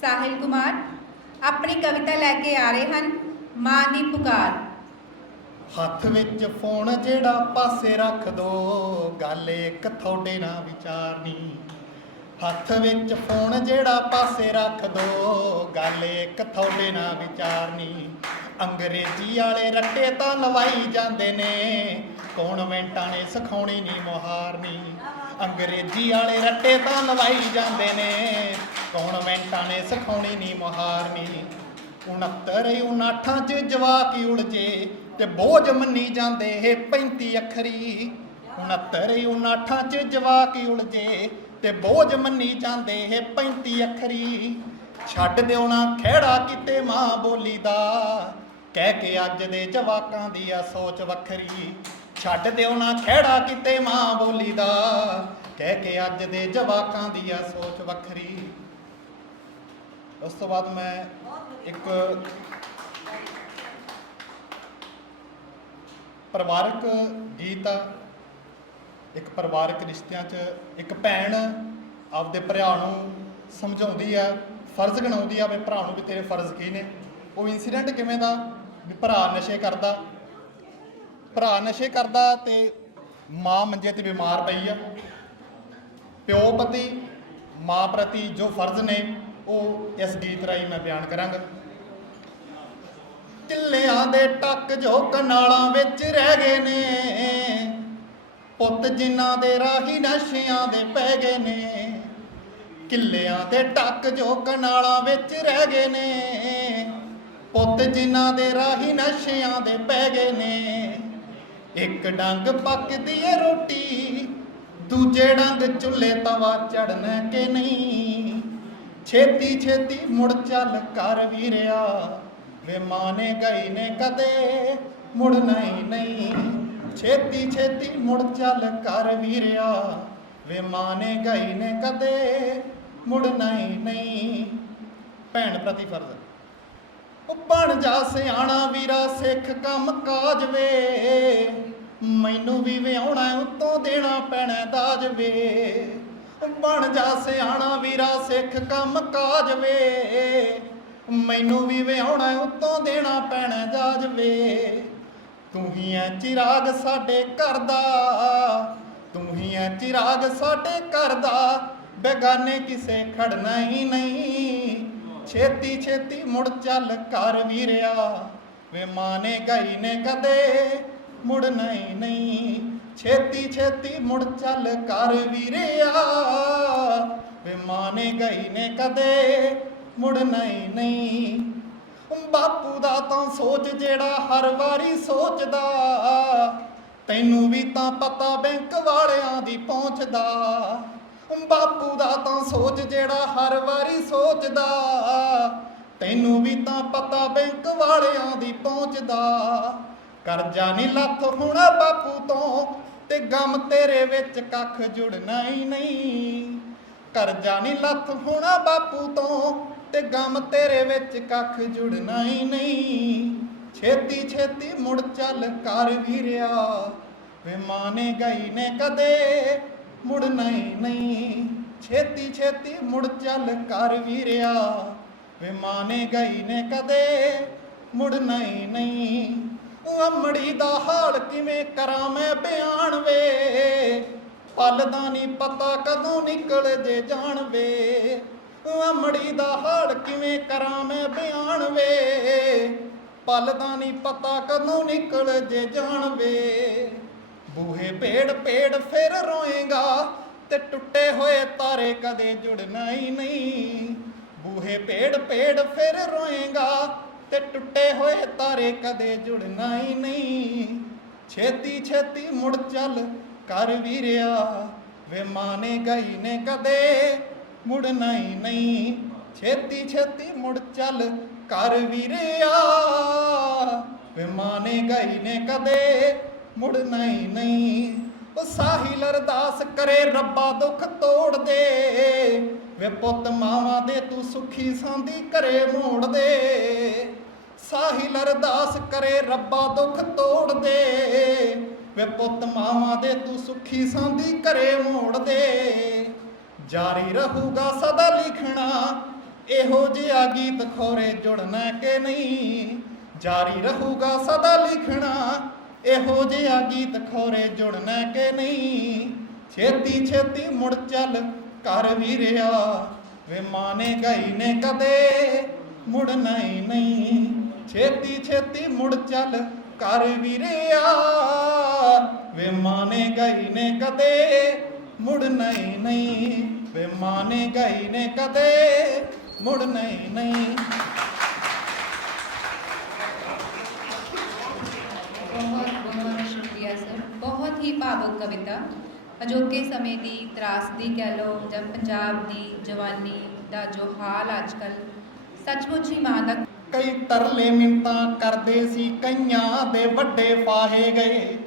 ਸਾਹਿਲ ਕੁਮਾਰ ਆਪਣੀ ਕਵਿਤਾ ਲੈ ਕੇ ਆ ਰਹੇ ਹਨ, ਮਾਂ ਦੀ ਪੁਕਾਰ। ਹੱਥ ਵਿੱਚ ਫੋਨ ਜਿਹੜਾ ਪਾਸੇ ਰੱਖ ਦੋ, ਗੱਲ ਇੱਕ ਥੋੜੇ ਨਾਲ ਵਿਚਾਰਨੀ। ਹੱਥ ਵਿੱਚ ਫੋਨ ਜਿਹੜਾ ਪਾਸੇ ਰੱਖ ਦੋ, ਗੱਲ ਇੱਕ ਥੋੜੇ ਨਾਲ ਵਿਚਾਰਨੀ। ਅੰਗਰੇਜ਼ੀ ਵਾਲੇ ਰੱਟੇ ਤਾਂ ਲਵਾਈ ਜਾਂਦੇ ਨੇ ਕੌਨਵੈਂਟਾਂ ਨੇ ਸਿਖਾਉਣੀ ਨਹੀਂ ਮੁਹਾਰਨੀ। ਅੰਗਰੇਜ਼ੀ ਵਾਲੇ ਰੱਟੇ ਤਾਂ ਲਵਾਈ ਜਾਂਦੇ ਨੇ ਕੌਨਵੈਂਟਾਂ ਨੇ ਸਿਖਾਉਣੀ ਨੀ, ਮੁਹਾਰਨੀ 69 ਉਨਾਠਾਂ 'ਚ ਜਵਾਕ ਉਲਝੇ ਤੇ ਬੋਝ ਮੰਨੀ ਜਾਂਦੇ ਇਹ 35 ਅੱਖਰੀ। 69 ਉਨਾਠਾਂ 'ਚ ਜਵਾਕ ਉਲਝੇ ਤੇ ਬੋਝ ਮੰਨੀ ਜਾਂਦੇ ਇਹ 35 ਅੱਖਰੀ। ਛੱਡ ਦਿਓ ਨਾ ਖਿਹੜਾ ਕਿਤੇ ਮਾਂ ਬੋਲੀ ਦਾ। ਕਹਿ ਕੇ ਅੱਜ ਦੇ ਜਵਾਕਾਂ ਦੀ ਆ ਸੋਚ ਵੱਖਰੀ। ਛੱਡ ਦਿਓ ਨਾ ਖਿਹੜਾ ਕਿਤੇ ਮਾਂ ਬੋਲੀ ਦਾ। ਕਹਿ ਕੇ ਅੱਜ ਦੇ ਜਵਾਕਾਂ ਦੀ ਆ ਸੋਚ ਵੱਖਰੀ। ਉਸ ਤੋਂ ਬਾਅਦ ਮੈਂ ਇੱਕ ਪਰਿਵਾਰਕ ਗੀਤ ਆ। ਇੱਕ ਪਰਿਵਾਰਕ ਰਿਸ਼ਤਿਆਂ 'ਚ ਇੱਕ ਭੈਣ ਆਪਦੇ ਭਰਾ ਨੂੰ ਸਮਝਾਉਂਦੀ ਆ, ਫਰਜ਼ ਗਣਾਉਂਦੀ ਆ ਵੀ ਭਰਾ ਨੂੰ ਵੀ ਤੇਰੇ ਫਰਜ਼ ਕੀ ਨੇ। ਉਹ ਇਨਸੀਡੈਂਟ ਕਿਵੇਂ ਦਾ? ਵੀ ਭਰਾ ਨਸ਼ੇ ਕਰਦਾ। ਭਰਾ ਨਸ਼ੇ ਕਰਦਾ ਤੇ ਮਾਂ ਮੰਜੇ ਤੇ ਬਿਮਾਰ ਪਈ ਆ। ਪਿਓ ਪਤੀ, ਮਾਂ ਪ੍ਰਤੀ ਜੋ ਫਰਜ਼ ਨੇ ਉਹ ਇਸ ਗੀਤ ਰਾਹੀਂ ਮੈਂ ਬਿਆਨ ਕਰਾਂਗਾ। ਕਿੱਲਿਆਂ ਦੇ ਟੱਕ ਜੋ ਕਨਾਲਾਂ ਵਿੱਚ ਰਹਿ ਗਏ ਨੇ, ਪੁੱਤ ਜਿਨ੍ਹਾਂ ਦੇ ਰਾਹੀ ਨਸ਼ਿਆਂ ਦੇ ਪੈ ਗਏ ਨੇ, ਕਿੱਲਿਆਂ ਦੇ ਟੱਕ ਜੋ ਕਨਾਲਾਂ ਵਿੱਚ ਰਹਿ ਗਏ ਨੇ, ਪੁੱਤ ਜਿਨ੍ਹਾਂ ਦੇ ਰਾਹੀ ਨਸ਼ਿਆਂ ਦੇ ਪੈ ਗਏ ਨੇ, ਇੱਕ ਡੰਗ ਪੱਕਦੀ ਏ ਰੋਟੀ, ਦੂਜੇ ਡੰਗ ਚੁੱਲ੍ਹੇ ਤਵਾ ਚੜਨਾ ਕਿ ਨਹੀਂ ਛੇਤੀ ਛੇਤੀ ਮੁੜ ਚੱਲ ਕਰ ਵੀਰਿਆ। ਵੇ ਮਾਂ ਗਈ ਨੇ ਕਦੇ, ਮੁੜ ਨਹੀਂ ਨਹੀਂ। ਛੇਤੀ ਛੇਤੀ ਮੁੜ ਚੱਲ ਕਰ ਵੀਰਿਆ। ਵੇ ਮਾਂ ਗਈ ਨੇ ਕਦੇ, ਮੁੜ ਨਹੀਂ ਨਹੀਂ। ਭੈਣ ਪ੍ਰਤੀ ਫਰਜ਼। ਉਹ ਬਣ ਜਾ ਸਿਆਣਾ ਵੀਰਾ, ਸਿੱਖ ਕੰਮ ਕਾਜ ਵੇ। ਮੈਨੂੰ ਵੀ ਵਿਆਹਣਾ ਉਤੋਂ ਦੇਣਾ ਪੈਣਾ ਦਾਜ ਵੇ। ਬਣ ਜਾ ਸਿਆਣਾ ਵੀਰਾ, ਸਿੱਖ ਕੰਮ ਕਾਜ ਵੇ। ਮੈਨੂੰ ਵੀ ਵਿਆਹਣਾ ਉਤੋਂ ਦੇਣਾ ਪੈਣਾ ਦਾਜ ਵੇ। ਤੂੰ ਹੀ ਐ ਚਿਰਾਗ ਸਾਡੇ ਘਰ ਦਾ ਤੂੰ ਹੀ ਐ ਚਿਰਾਗ ਸਾਡੇ ਘਰ ਦਾ ਬੇਗਾਨੇ ਕਿਸੇ ਖੜਨਾ ਹੀ ਨਹੀਂ। ਛੇਤੀ ਛੇਤੀ ਮੁੜ ਚੱਲ ਕਰ ਵੀਰਿਆ। ਵੇ ਮਾਂ ਨੇ ਗਈ ਨੇ ਕਦੇ ਮੁੜ ਨਹੀਂ ਨਹੀਂ। ਛੇਤੀ ਛੇਤੀ ਮੁੜ ਚੱਲ ਕਰ ਵੀਰਿਆ। ਵੇ ਮਾਂ ਗਈ ਨੇ ਕਦੇ, ਮੁੜ ਨਹੀਂ ਨਹੀਂ। ਬਾਪੂ ਦਾ ਤਾਂ ਸੋਚ ਜਿਹੜਾ ਹਰ ਵਾਰੀ ਸੋਚਦਾ। ਤੈਨੂੰ ਵੀ ਤਾਂ ਪਤਾ ਬੈਂਕ ਵਾਲਿਆਂ ਦੀ ਪਹੁੰਚਦਾ। ਬਾਪੂ ਦਾ ਤਾਂ ਸੋਚ ਜਿਹੜਾ ਹਰ ਵਾਰੀ ਸੋਚਦਾ। ਤੈਨੂੰ ਵੀ ਤਾਂ ਪਤਾ ਬੈਂਕ ਵਾਲਿਆਂ ਦੀ ਪਹੁੰਚਦਾ। ਕਰਜ਼ਾ ਨਹੀਂ ਲੱਥ ਹੋਣਾ ਬਾਪੂ ਤੋਂ ਤੇ ਗਮ ਤੇਰੇ ਵਿੱਚ ਕੱਖ ਜੁੜਨਾ ਹੀ ਨਹੀਂ। ਕਰਜ਼ਾ ਨਹੀਂ ਲੱਥ ਹੋਣਾ ਬਾਪੂ ਤੋਂ ਤੇ ਗਮ ਤੇਰੇ ਵਿੱਚ ਕੱਖ ਜੁੜਨਾ ਹੀ ਨਹੀਂ। ਛੇਤੀ ਛੇਤੀ ਮੁੜ ਚੱਲ ਕਰ ਵੀਰਿਆ, ਵੇ ਮਾਂ ਗਈ ਨੇ ਕਦੇ ਮੁੜਨਾ ਹੀ ਨਹੀਂ। ਛੇਤੀ ਛੇਤੀ ਮੁੜ ਚੱਲ ਕਰ ਵੀਰਿਆ, ਵੇ ਮਾਂ ਗਈ ਨੇ ਕਦੇ ਮੁੜਨਾ ਹੀ ਨਹੀਂ। ਉਹ ਅਮੜੀ ਦਾ ਹਾਲ ਕਿਵੇਂ ਕਰਾਂ ਮੈਂ ਬਿਆਨ ਵੇ? ਪਲ ਨਹੀਂ ਪਤਾ ਕਦੋਂ ਨਿਕਲ ਜੇ ਜਾਣ ਵੇ। ਮੜੀ ਦਾ ਹਾਲ ਕਿਵੇਂ ਕਰਾਂ ਮੈਂ ਬਿਆਨ ਵੇ? ਪਲ ਨਹੀਂ ਪਤਾ ਕਦੋਂ ਨਿਕਲ ਜੇ ਜਾਣ ਵੇ। ਬੂਹੇ ਪੇੜ ਪੇੜ ਫਿਰ ਰੋਏਗਾ ਤੇ ਟੁੱਟੇ ਹੋਏ ਤਾਰੇ ਕਦੇ ਜੁੜਨਾ ਹੀ ਨਹੀਂ। ਬੂਹੇ ਪੇੜ ਪੇੜ ਫਿਰ ਰੋਏਗਾ ਤੇ ਟੁੱਟੇ ਹੋਏ ਤਾਰੇ ਕਦੇ ਜੁੜਨਾ ਹੀ ਨਹੀਂ। ਛੇਤੀ ਛੇਤੀ ਮੁੜ ਚੱਲ ਕਰ ਵੀਰਿਆ, ਵੇ ਮਾਂ ਗਈ ਨੇ ਕਦੇ ਮੁੜਨਾ ਹੀ ਨਹੀਂ। ਛੇਤੀ ਛੇਤੀ ਮੁੜ ਚੱਲ ਕਰ ਵੀਰਿਆ, ਵੇ ਮਾਂ ਨੇ ਗਈ ਨੇ ਕਦੇ ਮੁੜਨਾ ਹੀ ਨਹੀਂ। ਉਹ ਸਾਹਿਲ ਅਰਦਾਸ ਕਰੇ ਰੱਬਾ ਦੁੱਖ ਤੋੜ ਦੇ। ਵੇ ਪੁੱਤ ਮਾਵਾਂ ਦੇ ਤੂੰ ਸੁਖੀ ਸਾਂਦੀ ਘਰੇ ਮੋੜ ਦੇ। ਸਾਹਿਲ ਅਰਦਾਸ ਕਰੇ ਰੱਬਾ ਦੁੱਖ ਤੋੜ ਦੇ। ਵੇ ਪੁੱਤ ਮਾਵਾਂ ਦੇ ਤੂੰ ਸੁਖੀ ਸਾਂਦੀ ਘਰੇ ਮੋੜ ਦੇ। ਜਾਰੀ ਰਹੂਗਾ ਸਦਾ ਲਿਖਣਾ, ਇਹੋ ਜਿਹਾ ਗੀਤ ਖੋਰੇ ਜੁੜਨਾ ਕਿ ਨਹੀਂ? ਜਾਰੀ ਰਹੂਗਾ ਸਦਾ ਲਿਖਣਾ, ਇਹੋ ਜਿਹਾ ਗੀਤ ਖੋਰੇ ਜੁੜਨਾ ਕਿ ਨਹੀਂ? ਛੇਤੀ ਛੇਤੀ ਮੁੜ ਚੱਲ ਕਰ ਵੀਰਿਆ ਵੇ ਮਾਨੇ ਗਈ ਨੇ ਕਦੇ ਮੁੜਨਾ ਹੀ ਨਹੀਂ ਛੇਤੀ ਛੇਤੀ ਮੁੜ ਚੱਲ ਕਰ ਵੀਰਿਆ ਵੇ ਮਾਨੇ ਗਈ ਨੇ ਕਦੇ ਮੁੜਨਾ ਹੀ ਨਹੀਂ ਵੇ ਮਾਨੇ ਗਈ ਨੇ ਕਦੇ ਮੁੜਨਾ ਹੀ ਨਹੀਂ ਬਹੁਤ ਬਹੁਤ ਸ਼ੁਕਰੀਆ ਸਰ ਬਹੁਤ ਹੀ ਭਾਵੁਕ ਕਵਿਤਾ ਅਜੋਕੇ ਸਮੇਂ ਦੀ ਤਰਾਸਦੀ ਕਹਿ ਲਓ ਜਾਂ ਪੰਜਾਬ ਦੀ ਜਵਾਨੀ ਦਾ ਜੋ ਹਾਲ ਅੱਜਕੱਲ ਸੱਚਮੁੱਚ ਹੀ ਮਾਂ ਦਾ ਕਈ ਤਰਲੇ ਮਿੰਤਾਂ ਕਰਦੇ ਸੀ, ਕਈਆਂ ਦੇ ਵੱਡੇ ਫਾਹੇ ਗਏ।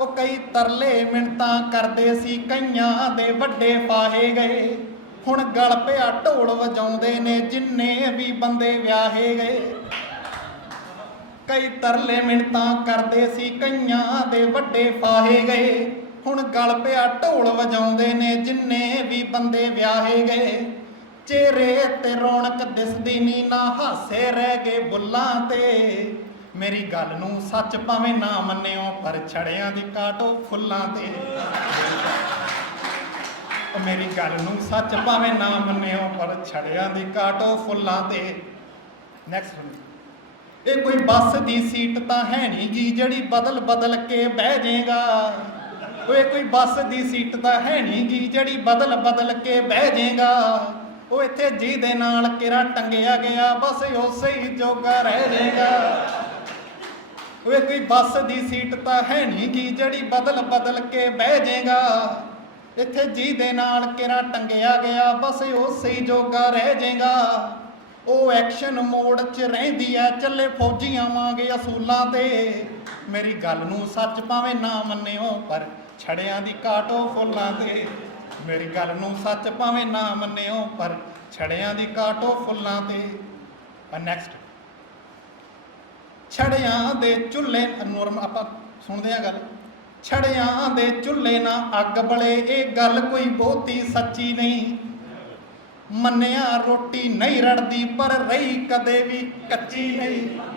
ਉਹ ਕਈ ਤਰਲੇ ਮਿੰਤਾਂ ਕਰਦੇ ਸੀ, ਕਈਆਂ ਦੇ ਵੱਡੇ ਫਾਹੇ ਗਏ। ਹੁਣ ਗਲ ਪਿਆ ਢੋਲ ਵਜਾਉਂਦੇ ਨੇ, ਜਿੰਨੇ ਵੀ ਬੰਦੇ ਵਿਆਹੇ ਗਏ। ਕਈ ਤਰਲੇ ਮਿੰਤਾਂ ਕਰਦੇ ਸੀ, ਕਈਆਂ ਦੇ ਵੱਡੇ ਫਾਹੇ ਗਏ। ਹੁਣ ਗਲ ਪਿਆ ਢੋਲ ਵਜਾਉਂਦੇ ਨੇ, ਜਿੰਨੇ ਵੀ ਬੰਦੇ ਵਿਆਹੇ ਗਏ। ਚਿਹਰੇ ਤੇ ਰੌਣਕ ਦਿਸਦੀ ਨੀ ਨਾ ਹਾਸੇ ਰਹਿ ਗਏ ਬੁੱਲਾਂ ਤੇ। ਮੇਰੀ ਗੱਲ ਨੂੰ ਸੱਚ ਭਾਵੇਂ ਨਾ ਮੰਨਿਓ, ਪਰ ਛੜਿਆਂ ਦੀ ਕਾਟੋ ਫੁੱਲਾਂ ਤੇ। ਮੇਰੀ ਗੱਲ ਨੂੰ ਸੱਚ ਭਾਵੇਂ ਨਾ ਮੰਨਿਓ, ਪਰ ਛੜਿਆਂ ਦੀ ਕਾਟੋ ਫੁੱਲਾਂ ਤੇ। ਨੈਕਸਟ ਇਹ ਕੋਈ ਬੱਸ ਦੀ ਸੀਟ ਤਾਂ ਹੈ ਨਹੀਂ ਗੀ ਜਿਹੜੀ ਬਦਲ ਬਦਲ ਕੇ ਬਹਿ ਜਾਏਗਾ। ਓਏ ਕੋਈ ਬੱਸ ਦੀ ਸੀਟ ਤਾਂ ਹੈ ਨਹੀਂ ਗੀ ਜਿਹੜੀ ਬਦਲ ਬਦਲ ਕੇ ਬਹਿ ਜਾਏਗਾ ਉਹ ਇੱਥੇ ਜੀ ਦੇ ਨਾਲ ਕਿਰਾ ਟੰਗਿਆ ਗਿਆ, ਬਸ ਉਸੇ ਹੀ ਜੋਗਾ ਰਹਿ ਜਾਏਗਾ ਓਏ ਕੋਈ ਬੱਸ ਦੀ ਸੀਟ ਤਾਂ ਹੈ ਨਹੀਂ ਗੀ ਜਿਹੜੀ ਬਦਲ ਬਦਲ ਕੇ ਬਹਿ ਜਾਏਗਾ ਇੱਥੇ ਜੀ ਦੇ ਨਾਲ ਕਿਰਾ ਟੰਗਿਆ ਗਿਆ, ਬਸ ਉਸੇ ਹੀ ਜੋਗਾ ਰਹਿ ਜਾਏਗਾ ਉਹ ਐਕਸ਼ਨ ਮੋਡ 'ਚ ਰਹਿੰਦੀ ਐ, ਚੱਲੇ ਫੌਜੀ ਆਵਾਂਗੇ ਅਸੂਲਾਂ ਤੇ। ਮੇਰੀ ਗੱਲ ਨੂੰ ਸੱਚ ਭਾਵੇਂ ਨਾ ਮੰਨਿਓ, ਪਰ ਛੜਿਆਂ ਦੀ ਕਾਟੋ ਫੁੱਲਾਂ ਤੇ। ਮੇਰੀ ਗੱਲ ਨੂੰ ਸੱਚ ਭਾਵੇਂ ਨਾ ਮੰਨਿਓ, ਪਰ ਛੜਿਆਂ ਦੀ ਕਾਟੋ ਫੁੱਲਾਂ ਤੇ। ਆ ਨੈਕਸਟ ਛੜਿਆਂ ਦੇ ਚੁੱਲ੍ਹੇ ਨੂਰਮ ਆਪਾਂ ਸੁਣਦੇ ਆ ਗੱਲ। ਛੜਿਆਂ ਦੇ ਚੁੱਲ੍ਹੇ ਨਾ ਅੱਗ ਬਲੇ, ਇਹ ਗੱਲ ਕੋਈ ਬਹੁਤੀ ਸੱਚੀ ਨਹੀਂ। ਮੰਨਿਆ ਰੋਟੀ ਨਹੀਂ ਰੜਦੀ, ਪਰ ਰਹੀ ਕਦੇ ਵੀ ਕੱਚੀ ਨਹੀਂ।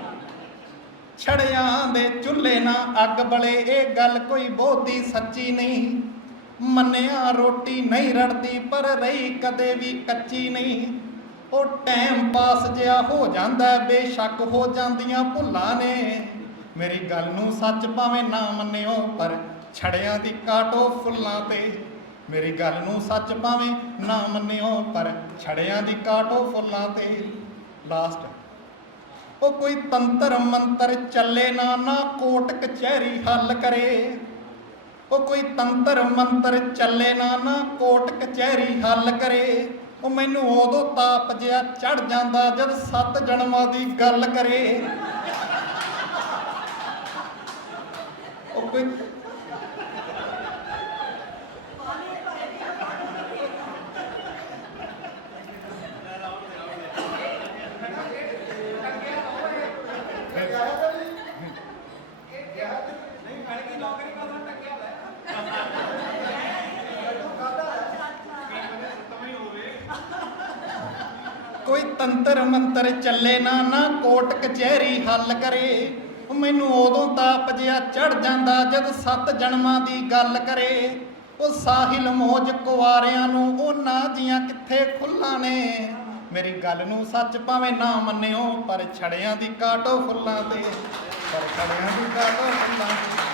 ਛੜਿਆਂ ਦੇ ਚੁੱਲ੍ਹੇ ਨਾ ਅੱਗ ਬਲੇ, ਇਹ ਗੱਲ ਕੋਈ ਬਹੁਤੀ ਸੱਚੀ ਨਹੀਂ। ਮੰਨਿਆ ਰੋਟੀ ਨਹੀਂ ਰੜਦੀ, ਪਰ ਰਹੀ ਕਦੇ ਵੀ ਕੱਚੀ ਨਹੀਂ। ਉਹ ਟਾਈਮ ਪਾਸ ਜਿਆ ਹੋ ਜਾਂਦਾ, ਬੇਸ਼ੱਕ ਹੋ ਜਾਂਦੀਆਂ ਭੁੱਲਾਂ ਨੇ। ਮੇਰੀ ਗੱਲ ਨੂੰ ਸੱਚ ਭਾਵੇਂ ਨਾ ਮੰਨਿਓ, ਪਰ ਛੜਿਆਂ ਦੀ ਕਾਟੋ ਫੁੱਲਾਂ ਤੇ। ਮੇਰੀ ਗੱਲ ਨੂੰ ਸੱਚ ਭਾਵੇਂ ਨਾ ਮੰਨਿਓ, ਪਰ ਛੜਿਆਂ ਦੀ ਕਾਟੋ ਫੁੱਲਾਂ ਤੇ। ਲਾਸਟ ਉਹ ਕੋਈ ਤੰਤਰ ਮੰਤਰ ਚੱਲੇ ਨਾ ਨਾ ਕੋਟ ਕਚਹਿਰੀ ਹੱਲ ਕਰੇ। ਉਹ ਕੋਈ ਤੰਤਰ ਮੰਤਰ ਚੱਲੇ ਨਾ ਨਾ ਕੋਟ ਕਚਹਿਰੀ ਹੱਲ ਕਰੇ। ਉਹ ਮੈਨੂੰ ਉਦੋਂ ਤਾਪ ਜਿਆ ਚੜ ਜਾਂਦਾ ਜਦ ਸੱਤ ਜਨਮਾਂ ਦੀ ਗੱਲ ਕਰੇ। ਉਹ ਕੋਈ ਕੋਈ ਤੰਤਰ ਮੰਤਰ ਚੱਲੇ ਨਾ ਨਾ ਕੋਟ ਕਚਹਿਰੀ ਹੱਲ ਕਰੇ। ਮੈਨੂੰ ਉਦੋਂ ਤਾਪ ਜਿਆ ਚੜ ਜਾਂਦਾ ਜਦ ਸੱਤ ਜਨਮਾਂ ਦੀ ਗੱਲ ਕਰੇ। ਉਹ ਸਾਹਿਲ ਮੋਜ ਕੁਆਰਿਆਂ ਨੂੰ ਉਹਨਾਂ ਜੀਆਂ ਕਿੱਥੇ ਖੁੱਲਾਂ ਨੇ? ਮੇਰੀ ਗੱਲ ਨੂੰ ਸੱਚ ਭਾਵੇਂ ਨਾ ਮੰਨਿਓ, ਪਰ ਛੜਿਆਂ ਦੀ ਕਾਟੋ ਫੁੱਲਾਂ ਤੇ, ਪਰ ਛੜਿਆਂ ਦੀ ਕਾਟੋ ਫੁੱਲਾਂ ਤੇ।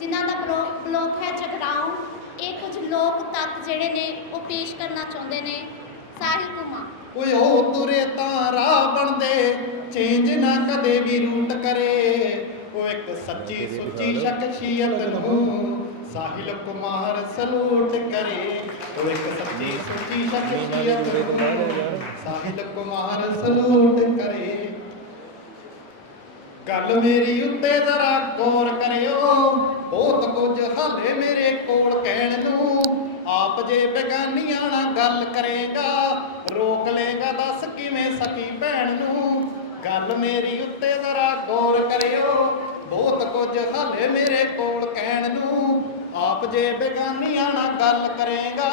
ਜਿਨ੍ਹਾਂ ਦਾ ਬਲੋ- ਬਲੋਕ ਹੈ ਜਗਰਾਉਂ ਇਹ ਕੁਝ ਲੋਕ ਤੱਤ ਜਿਹੜੇ ਨੇ ਉਹ ਪੇਸ਼ ਕਰਨਾ ਚਾਹੁੰਦੇ ਨੇ। ਸਾਹਿਲ ਕੁਮਾਰ। ਓਏ ਉਹ ਤੁਰੇ ਤਾਂ ਰਾਹ ਬਣਦੇ ਚੇਂਜ ਨਾ ਕਦੇ ਵੀ ਰੂਟ ਕਰੇ। ਉਹ ਇੱਕ ਸੱਚੀ ਸੁੱਚੀ ਸ਼ਖਸੀਅਤ ਨੂੰ ਸਾਹਿਲ ਕੁਮਾਰ ਸਲੂਟ ਕਰੇ। ਉਹ ਇੱਕ ਸੱਚੀ ਸੁੱਚੀ ਸ਼ਖਸੀਅਤ ਨੂੰ ਸਾਹਿਲ ਕੁਮਾਰ ਸਲੂਟ ਗੱਲ ਮੇਰੀ ਉੱਤੇ ਜ਼ਰਾ ਗੌਰ ਕਰਿਓ। ਬਹੁਤ ਕੁਝ ਹਾਲੇ ਮੇਰੇ ਕੋਲ ਕਹਿਣ ਨੂੰ। ਆਪ ਜੇ ਬੇਗਾਨੀਆਂ ਨਾਲ ਗੱਲ ਕਰੇਗਾ, ਰੋਕ ਲੇਗਾ ਦੱਸ ਕਿਵੇਂ ਸਕੀ ਭੈਣ ਨੂੰ। ਗੱਲ ਮੇਰੀ ਉੱਤੇ ਜ਼ਰਾ ਗੌਰ ਕਰਿਓ। ਬਹੁਤ ਕੁਝ ਹਾਲੇ ਮੇਰੇ ਕੋਲ ਕਹਿਣ ਨੂੰ। ਆਪ ਜੇ ਬੇਗਾਨੀਆਂ ਨਾਲ ਗੱਲ ਕਰੇਗਾ,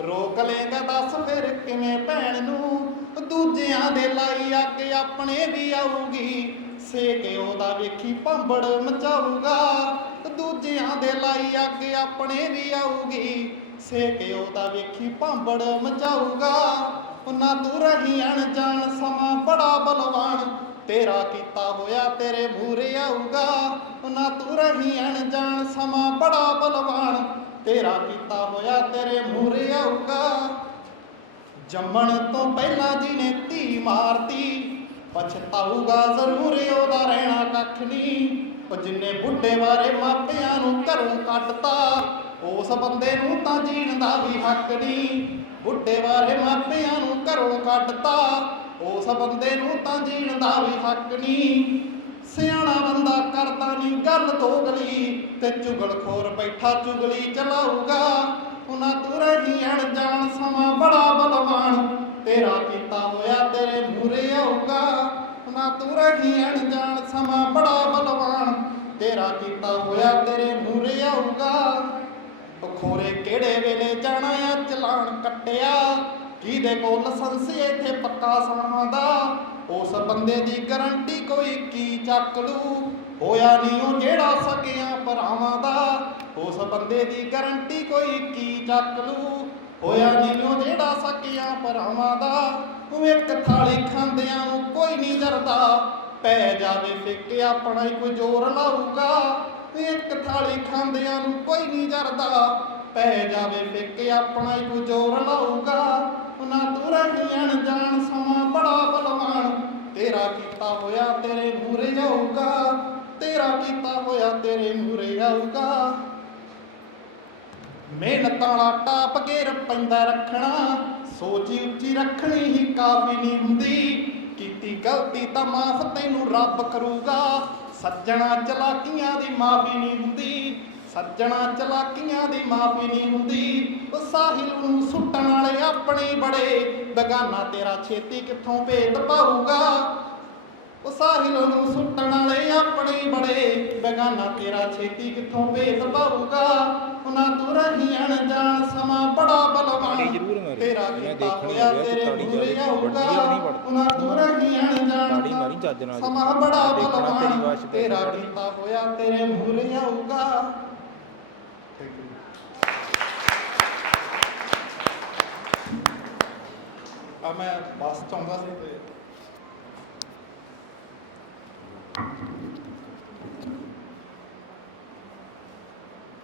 ਰੋਕ ਲੇਗਾ ਦੱਸ ਫਿਰ ਕਿਵੇਂ ਭੈਣ ਨੂੰ। ਦੂਜਿਆਂ ਦੇ ਲਾਈ ਅੱਗ ਆਪਣੇ ਵੀ ਆਊਗੀ। ਸੇਕੇ ਉਹਦਾ ਵੇਖੀ ਭੰਬੜ ਮਚਾਊਗਾ। ਦੂਜਿਆਂ ਦੇ ਲਾਈ ਅੱਗ ਆਪਣੇ ਵੀ ਆਊਗੀ। ਸੇਕੇ ਉਹਦਾ ਵੇਖੀ ਭੰਬੜ ਮਚਾਊਗਾ। ਉਹਨਾਂ ਤੂੰ ਰਹੀ ਅਣਜਾਣ ਸਮਾਂ ਬੜਾ ਬਲਵਾਨ। ਤੇਰਾ ਕੀਤਾ ਹੋਇਆ ਤੇਰੇ ਮੂਰੇ ਆਊਗਾ। ਉਹਨਾਂ ਤੂੰ ਰਹੀ ਅਣਜਾਣ ਸਮਾਂ ਬੜਾ ਬਲਵਾਨ। ਤੇਰਾ ਕੀਤਾ ਹੋਇਆ ਤੇਰੇ ਮੂਰੇ ਆਊਗਾ। ਜੰਮਣ ਤੋਂ ਪਹਿਲਾਂ ਜੀ ਨੇ ਧੀ ਮਾਰਤੀ ਪਛਤਾਊਗਾ ਜ਼ਰੂਰ ਉਹਦਾ ਰਹਿਣਾ ਕੱਖ ਨਹੀਂ। ਉਹ ਜਿੰਨੇ ਬੁੱਢੇ ਵਾਰੇ ਮਾਪਿਆਂ ਨੂੰ ਘਰੋਂ ਕੱਢਤਾ, ਉਸ ਬੰਦੇ ਨੂੰ ਤਾਂ ਜੀਣ ਦਾ ਵੀ ਹੱਕ ਨਹੀਂ। ਬੁੱਢੇ ਵਾਰੇ ਮਾਪਿਆਂ ਨੂੰ ਘਰੋਂ ਕੱਢਤਾ, ਉਸ ਬੰਦੇ ਨੂੰ ਤਾਂ ਜੀਣ ਦਾ ਵੀ ਹੱਕ ਨਹੀਂ। ਸਿਆਣਾ ਬੰਦਾ ਕਰਦਾ ਨਹੀਂ ਗੱਲ ਦੋਗਲੀ, ਤੇ ਚੁਗਲਖੋਰ ਬੈਠਾ ਚੁਗਲੀ ਚਲਾਊਗਾ। ਉਹਨਾਂ ਤੂੰ ਰਹੀ ਅਣਜਾਣ ਸਮਾਂ ਬੜਾ ਬਲਵਾਨ। ਤੇਰਾ ਕੀਤਾ ਹੋਇਆ ਤੇਰੇ ਮੂਰੇ ਆਊਗਾ ਉਹਨਾਂ ਤੂੰ ਰਹੀ ਅਣਜਾਣ ਸਮਾਂ ਬੜਾ ਬਲਵਾਨ। ਤੇਰਾ ਕੀਤਾ ਹੋਇਆ ਤੇਰੇ ਮੂਰੇ ਆਊਗਾ ਉਹ ਖੋਰੇ ਕਿਹੜੇ ਵੇਲੇ ਜਾਣਾ ਆ? ਚਲਾਨ ਕੱਟਿਆ। ਕਿਹਦੇ ਕੋਲ ਲਾਇਸੈਂਸ ਇੱਥੇ ਪੱਕਾ ਸਾਹਾਂ ਦਾ। ਉਸ ਬੰਦੇ ਦੀ ਗਰੰਟੀ ਕੋਈ ਕੀ ਚੱਕ ਲੂ? ਹੋਇਆ ਨਹੀਂ ਉਹ ਜਿਹੜਾ ਸਕਿਆ ਭਰਾਵਾਂ ਦਾ। ਉਸ ਬੰਦੇ ਦੀ ਗਰੰਟੀ ਕੋਈ ਕੀ ਚੱਕ ਲੂ ਹੋਇਆ ਨਹੀਂ ਜਿਹੜਾ ਸਕਿਆ ਭਰਾਵਾਂ ਦਾ? ਉਹ ਇੱਕ ਥਾਲੀ ਖਾਂਦਿਆਂ ਨੂੰ ਕੋਈ ਨਹੀਂ ਜਰਦਾ। ਪੈ ਜਾਵੇ ਫਿੱਕੇ, ਆਪਣਾ ਹੀ ਕੋਈ ਜ਼ੋਰ ਲਾਊਗਾ। ਇੱਕ ਥਾਲੀ ਖਾਂਦਿਆਂ ਨੂੰ ਕੋਈ ਨਹੀਂ ਜਰਦਾ। ਪੈ ਜਾਵੇ ਫਿੱਕੇ, ਆਪਣਾ ਹੀ ਕੋਈ ਜ਼ੋਰ ਲਾਊਗਾ। ਉਹਨਾਂ ਤੂੰ ਰਹੀ ਅਣਜਾਣ ਸਮਾਂ ਬੜਾ ਬਲਵਾਨ। ਤੇਰਾ ਕੀਤਾ ਹੋਇਆ ਤੇਰੇ ਮੂਰੇ ਜਾਊਗਾ। ਤੇਰਾ ਕੀਤਾ ਹੋਇਆ ਤੇਰੇ ਮੂਰੇ ਆਊਗਾ। ਮਿਹਨਤ ਵਾਲਾ ਟਾਪ ਕੇ ਰਪੈਂਦਾ ਰੱਖਣਾ। ਸੋਚੀ ਉੱਚੀ ਰੱਖਣੀ ਹੀ ਕਾਫੀ ਨਹੀਂ ਹੁੰਦੀ। ਕੀਤੀ ਗਲਤੀ ਤਾਂ ਮਾਫ ਤੈਨੂੰ ਰੱਬ ਕਰੂਗਾ। ਸੱਜਣਾ ਚਲਾਕੀਆਂ ਦੀ ਮਾਫੀ ਨਹੀਂ ਹੁੰਦੀ। ਸੱਜਣਾ ਚਲਾਕੀਆਂ ਦੀ ਮਾਫੀ ਨਹੀਂ ਹੁੰਦੀ। ਉਹ ਸਾਹਿਲ ਨੂੰ ਸੁੱਟਣ ਵਾਲੇ ਆਪਣੇ ਬੜੇ। ਬਗਾਨਾ ਤੇਰਾ ਛੇਤੀ ਕਿੱਥੋਂ ਭੇਤ ਪਾਊਗਾ? ਉਹ ਸਾਹਿਲ ਨੂੰ ਸੁੱਟਣ ਵਾਲੇ ਆਪਣੇ ਬੜੇ ਬਗਾਨਾ ਤੇਰਾ ਛੇਤੀ ਕਿੱਥੋਂ ਭੇਤ ਪਾਊਗਾ ਉਹਨਾਂ ਤੂੰ ਰਹੀ ਅਣਜਾਣ ਸਮਾਂ ਬੜਾ ਬਲਵਾਨ। ਤੇਰਾ ਕੀਤਾ ਹੋਇਆ ਤੇਰੇ ਮੂਰੇ ਆਊਗਾ। ਉਹਨਾਂ ਤੂੰ ਰਹੀ ਅਣਜਾਣ ਤਾੜੀ ਮਾਰੀ ਚੱਜ ਨਾਲ। ਸਮਾਂ ਬੜਾ ਬਲਵਾਨ ਤੇਰਾ। ਕੀਤਾ ਹੋਇਆ ਤੇਰੇ ਮੂਰੇ ਆਊਗਾ ਆ ਮੈਂ ਬਸ ਚਾਹੁੰਦਾ ਸੀ ਤੇ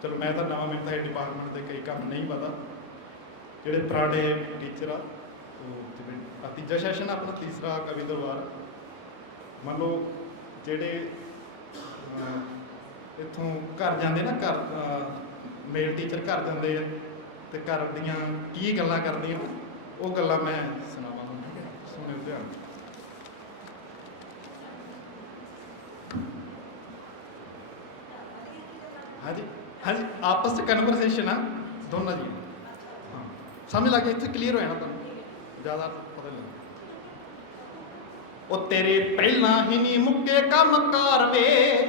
ਚਲੋ, ਮੈਂ ਤਾਂ ਨਵਾਂ ਮੈਨੂੰ ਤਾਂ ਇਹ ਡਿਪਾਰਟਮੈਂਟ ਦੇ ਕਈ ਕੰਮ ਨਹੀਂ ਪਤਾ। ਜਿਹੜੇ ਪੁਰਾਣੇ ਟੀਚਰ ਆ, ਉਹ ਜਿਵੇਂ ਆਹ ਤੀਜਾ ਸੈਸ਼ਨ ਆਪਣਾ, ਤੀਸਰਾ ਕਵੀ ਦਰਬਾਰ। ਮੰਨ ਲਓ, ਜਿਹੜੇ ਇੱਥੋਂ ਘਰ ਜਾਂਦੇ ਨਾ, ਘਰ ਮੇਲ ਟੀਚਰ ਘਰ ਜਾਂਦੇ ਆ, ਤੇ ਘਰ ਦੀਆਂ ਕੀ ਗੱਲਾਂ ਕਰਦੀਆਂ, ਉਹ ਗੱਲਾਂ ਮੈਂ ਸੁਣਾ ਠੀਕ ਹੈ ਸੁਣਿਓ ਧਿਆਨ ਨਾਲ। ਹਾਂਜੀ ਹਾਂਜੀ ਆਪਸ ਚ ਕਨਵਰਸੇਸ਼ਨ ਆ, ਦੋਨਾਂ ਦੀ। ਹਾਂ। ਸਮਝ ਲੱਗ ਗਿਆ ਇੱਥੇ ਕਲੀਅਰ ਹੋ ਜਾਣਾ ਤੁਹਾਨੂੰ? ਜ਼ਿਆਦਾ ਪਤਾ ਨਹੀਂ ਉਹ ਤੇਰੇ ਪਹਿਲਾਂ ਹੀ ਨਹੀਂ ਮੁੱਕੇ ਕੰਮ ਕਾਰ ਵੇ।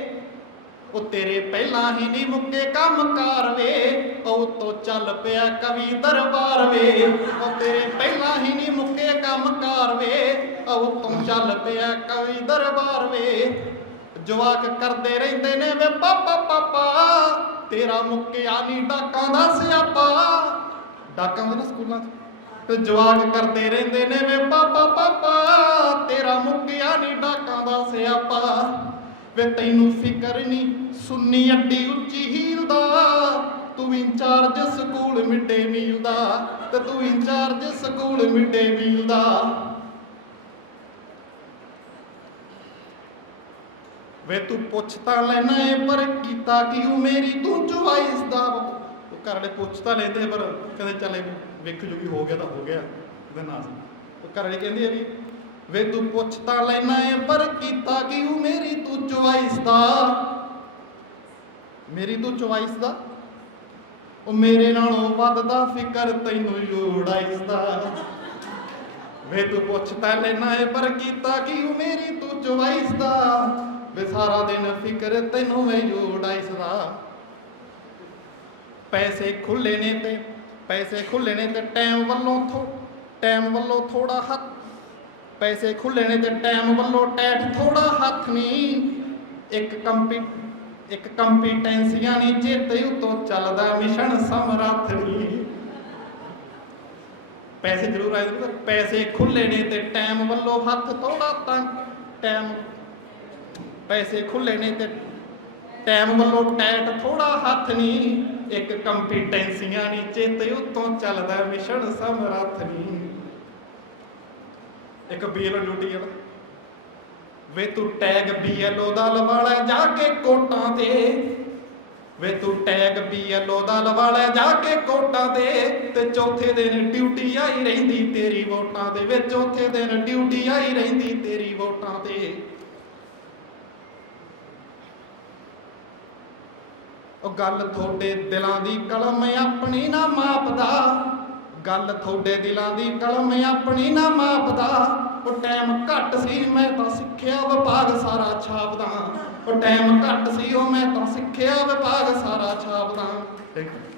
ਉਹ ਤੇਰੇ ਪਹਿਲਾਂ ਹੀ ਨਹੀਂ ਮੁੱਕੇ ਕੰਮ ਕਾਰ ਵੇ। ਉਹ ਤੋਂ ਚੱਲ ਪਿਆ ਕਵੀ ਦਰਬਾਰ ਵੇ। ਉਹ ਤੇਰੇ ਪਹਿਲਾਂ ਹੀ ਨਹੀਂ ਮੁੱਕੇ ਕੰਮ ਕਾਰ ਵੇ। ਉਹ ਤੋਂ ਚੱਲ ਪਿਆ ਕਵੀ ਦਰਬਾਰ ਵੇ। ਜਵਾਕ ਕਰਦੇ ਰਹਿੰਦੇ ਨੇ ਵੇ, ਪਾਪਾ ਪਾਪਾ। ਤੇਰਾ ਮੁੱਕਿਆ ਨਹੀਂ ਡਾਕਾਂ ਦਾ ਸਿਆਪਾ। ਡਾਕਾਂ ਹੁੰਦੇ ਨਾ ਸਕੂਲਾਂ 'ਚ। ਤੇ ਜਵਾਕ ਕਰਦੇ ਰਹਿੰਦੇ ਨੇ ਵੇ, ਪਾਪਾ ਪਾਪਾ, ਤੇਰਾ ਮੁੱਕਿਆ ਨਹੀਂ ਡਾਕਾਂ ਦਾ ਸਿਆਪਾ। ਵੇ ਤੈਨੂੰ ਫਿਕਰ ਨਹੀਂ, ਸੁੰਨੀ ਅੱਡੀ ਉੱਚੀ ਹੀਲ ਦਾ। ਤੂੰ in charge school midday meal ਦਾ। ਤੇ ਤੂੰ in charge school midday meal ਦਾ। ਵੇ ਤੂੰ ਪੁੱਛ ਤਾਂ ਲੈਣਾ ਏ, ਪਰ ਕੀਤਾ ਕਿਉਂ ਮੇਰੀ? ਤੂੰ ਚੁਆਇਸ ਦਾ ਉਹ ਘਰ ਵਾਲੇ ਪੁੱਛ ਤਾਂ ਲੈਂਦੇ ਪਰ ਕਹਿੰਦੇ ਚੱਲ ਵੇਖ ਜੋ ਹੋ ਗਿਆ ਤਾਂ ਹੋ ਗਿਆ ਇਹਦਾ ਨਾ ਸੀ ਉਹ ਘਰ ਵਾਲੇ ਕਹਿੰਦੇ ਆ ਵੀ, ਵੇ ਤੂੰ ਪੁੱਛ ਤਾਂ ਲੈਣਾ ਏ, ਪਰ ਕੀਤਾ ਕਿਉਂ ਮੇਰੀ? ਤੂੰ ਚੁਆਇਸ ਦਾ। ਮੇਰੀ ਤੂੰ ਚੁਆਇਸ ਦਾ? ਉਹ ਮੇਰੇ ਨਾਲੋਂ ਵੱਧ ਫਿਕਰ, ਤੈਨੂੰ ਲੋੜ ਇਸ ਦਾ। ਵੇ ਤੂੰ ਪੁੱਛ ਤਾਂ ਲੈਣਾ ਏ, ਪਰ ਕੀਤਾ ਕੀ ਉਹ ਮੇਰੀ? ਤੂੰ ਚੁਆਇਸ ਦਾ। ਵੇ ਸਾਰਾ ਦਿਨ ਫਿਕਰ ਤੈਨੂੰ ਵੇ ਜੋੜਾਇਸ ਦਾ ਪੈਸੇ ਖੁੱਲੇ ਨੇ ਤੇ, ਪੈਸੇ ਖੁੱਲੇ ਨੇ ਤੇ ਟਾਈਮ ਵੱਲੋਂ ਥੋ, ਟਾਈਮ ਵੱਲੋਂ ਥੋੜਾ ਹੱਥ। ਪੈਸੇ ਖੁੱਲੇ ਨੇ ਤੇ ਟਾਈਮ ਵੱਲੋਂ ਟੈਟ ਥੋੜਾ ਹੱਥ ਨਹੀਂ ਇੱਕ ਕੰਪੀ, ਇੱਕ ਕੰਪੀਟੈਂਸੀਆਂ ਨਹੀਂ ਚੇਤੇ ਉਤੋਂ ਚੱਲਦਾ ਮਿਸ਼ਨ ਸਮਰੱਥ ਪੈਸੇ ਜ਼ਰੂਰ ਆਏ ਪੈਸੇ ਖੁੱਲੇ ਨੇ ਤੇ ਟਾਈਮ ਵੱਲੋਂ ਹੱਥ ਥੋੜਾ ਤਾਂ ਟਾਈਮ ਪੈਸੇ ਖੁੱਲੇ ਨੇ ਤੇ ਟਾਈਮ ਵੱਲੋਂ ਟੈਟ ਥੋੜਾ ਹੱਥ ਨਹੀਂ ਇੱਕ ਕੰਪੀਟੈਂਸੀਆਂ ਨਹੀਂ ਚੇਤੇ ਉਤੋਂ ਚੱਲਦਾ ਮਿਸ਼ਨ ਸਮਰੱਥ ਨਹੀਂ ਇੱਕ ਬੀਐਲਓ ਡਿਊਟੀ ਵਾਲਾ ਵੇ ਤੂੰ ਟੈਗ ਬੀਐਲਓ ਦਾ ਲਵਾਲਾ ਜਾ ਕੇ ਕੋਟਾਂ ਤੇ। ਵੇ ਤੂੰ ਟੈਗ ਬੀਐਲਓ ਦਾ ਲਵਾਲਾ ਜਾ ਕੇ ਕੋਟਾਂ ਤੇ ਤੇ ਚੌਥੇ ਦਿਨ ਡਿਊਟੀ ਆਈ ਰਹਿੰਦੀ ਤੇਰੀ ਵੋਟਾਂ ਦੇ ਵਿੱਚ ਚੌਥੇ ਦਿਨ ਡਿਊਟੀ ਆਈ ਰਹਿੰਦੀ ਤੇਰੀ ਵੋਟਾਂ ਤੇ। ਉਹ ਗੱਲ ਤੁਹਾਡੇ ਦਿਲਾਂ ਦੀ ਕਲਮ ਆਪਣੀ ਨਾ ਮਾਪਦਾ। ਗੱਲ ਤੁਹਾਡੇ ਦਿਲਾਂ ਦੀ ਕਲਮ ਆਪਣੀ ਨਾ ਮਾਪਦਾ। ਉਹ ਟਾਈਮ ਘੱਟ ਸੀ, ਮੈਂ ਤਾਂ ਸਿੱਖਿਆ ਵਿਭਾਗ ਸਾਰਾ ਛਾਪਦਾ। ਉਹ ਟਾਈਮ ਘੱਟ ਸੀ, ਉਹ ਮੈਂ ਤਾਂ ਸਿੱਖਿਆ ਵਿਭਾਗ ਸਾਰਾ ਛਾਪਦਾ। Thank.